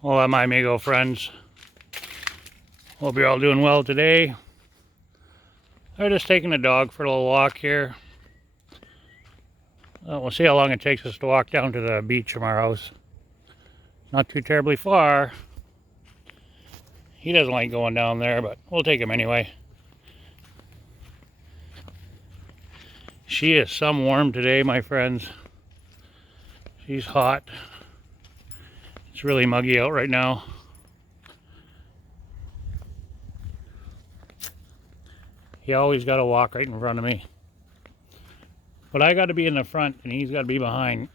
Hola, my amigo friends. Hope you're all doing well today. I'm just taking the dog for a little walk here. We'll see how long it takes us to walk down to the beach from our house. Not too terribly far. He doesn't like going down there, but we'll take him anyway. She is some warm today, my friends. She's hot. It's really muggy out right now. He always got to walk right in front of me. But I got to be in the front and he's got to be behind.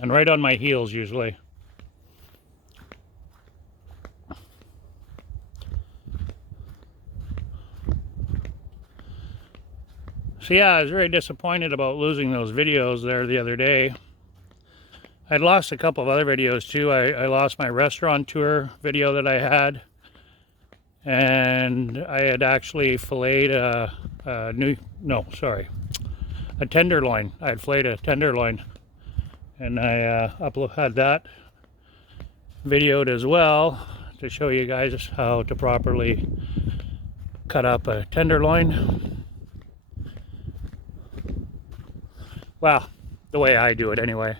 And right on my heels usually. So yeah, I was very disappointed about losing those videos there the other day. I'd lost a couple of other videos too. I lost my restaurant tour video that I had. And I had actually filleted a tenderloin. I had filleted a tenderloin. And I had that videoed as well to show you guys how to properly cut up a tenderloin. Well, the way I do it anyway.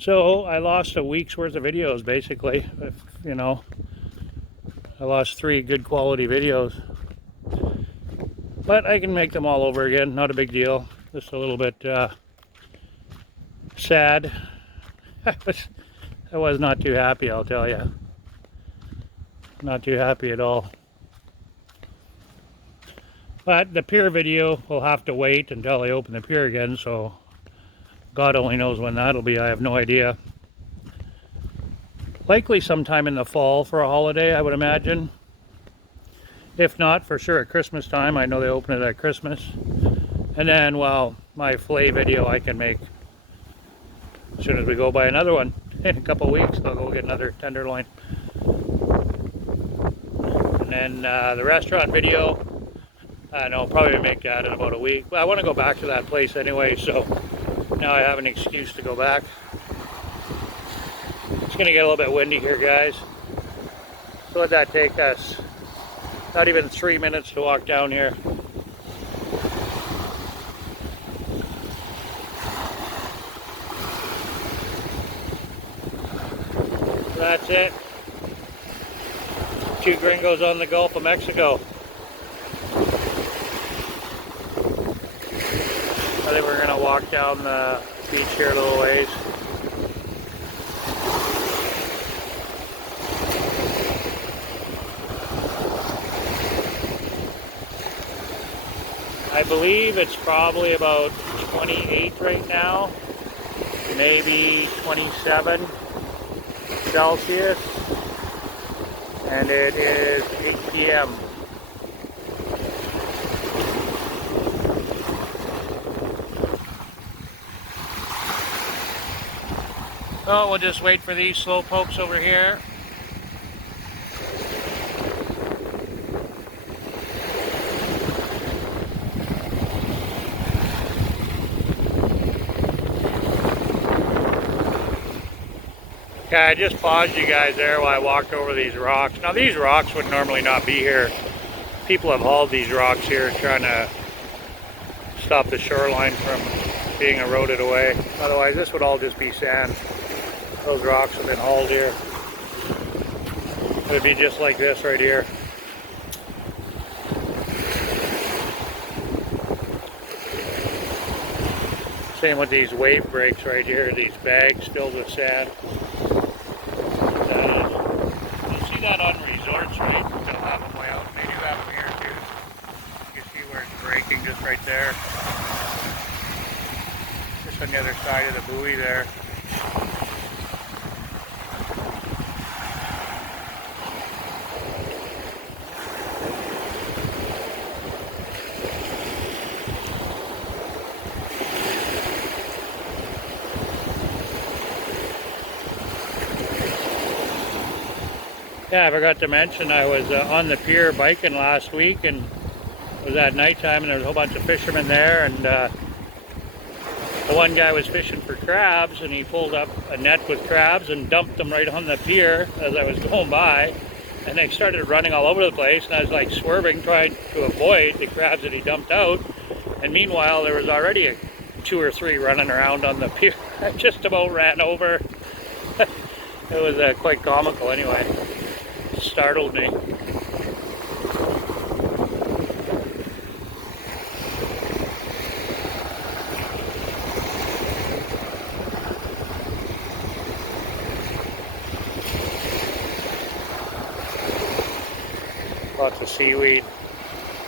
So I lost a week's worth of videos basically, you know. I lost 3 good quality videos. But I can make them all over again, not a big deal. Just a little bit sad. I was not too happy, I'll tell you. Not too happy at all. But the pier video will have to wait until I open the pier again, so God only knows when that'll be. I have no idea. Likely sometime in the fall for a holiday, I would imagine. If not, for sure at Christmas time. I know they open it at Christmas. And then, well, my fillet video I can make as soon as we go buy another one. In a couple of weeks, I'll go get another tenderloin. And then the restaurant video, I'll probably make that in about a week. Well, I want to go back to that place anyway, so now I have an excuse to go back. It's going to get a little bit windy here, guys. So let that take us not even 3 minutes to walk down here. So that's it. 2 Gringos on the Gulf of Mexico. I think we're going to walk down the beach here a little ways. I believe it's probably about 28 right now, maybe 27 Celsius, and it is 8 p.m. So we'll just wait for these slow pokes over here. Okay, I just paused you guys there while I walked over these rocks. Now these rocks would normally not be here. People have hauled these rocks here trying to stop the shoreline from being eroded away. Otherwise this would all just be sand. Those rocks have been hauled here. It would be just like this right here. Same with these wave breaks right here, these bags filled with sand. You'll see that on resorts, right? They'll have them way out. They do have them here too. You can see where it's breaking just right there. Just on the other side of the buoy there. Yeah, I forgot to mention I was on the pier biking last week, and it was at nighttime and there was a whole bunch of fishermen there, and The one guy was fishing for crabs, and he pulled up a net with crabs and dumped them right on the pier as I was going by. And they started running all over the place, and I was like swerving, trying to avoid the crabs that he dumped out. And meanwhile, there was already 2 or 3 running around on the pier. I just about ran over. It was quite comical anyway. It startled me. Lots of seaweed.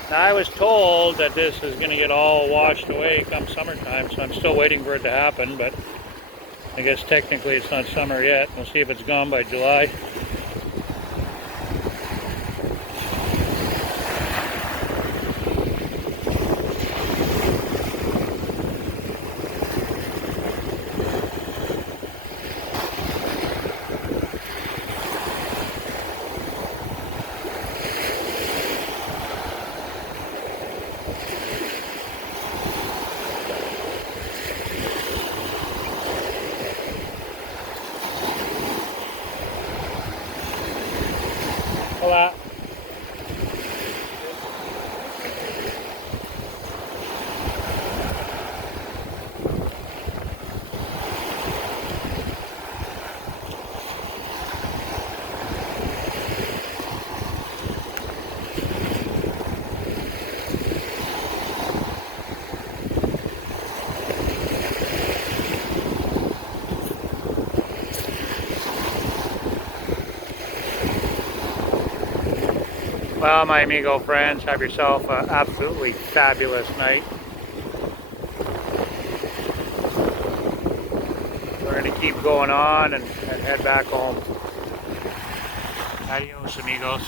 Now, I was told that this is going to get all washed away come summertime, so I'm still waiting for it to happen, but I guess technically it's not summer yet. We'll see if it's gone by July. Hola. Well, my amigo friends, have yourself an absolutely fabulous night. We're going to keep going on and head back home. Adios, amigos.